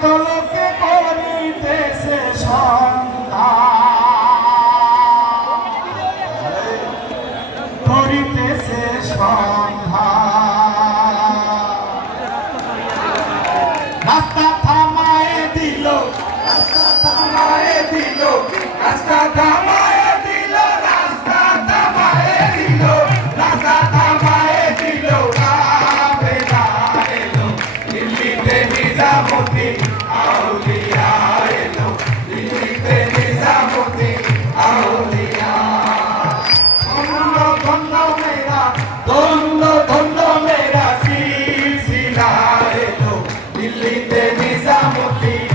কত লোকে করিতেছে সন্ধান, করিতেছে সন্ধান। রাস্তা থামায়ে দিল, রাস্তা থামায়ে দিল, রাস্তা থামায়ে দিল, রাস্তা থামায়ে দিল, রাস্তা থামায়ে দিল। কাফেলা এলো দিল্লিতে, নিজামুদ্দিন আউলিয়া এলো দিল্লিতে, নিজামুদ্দিন আউলিয়া। ধন্য ধন্য মেরা, ধন্য ধন্য মেরা সিলসিলা এলো দিল্লিতে, নিজামুদ্দিন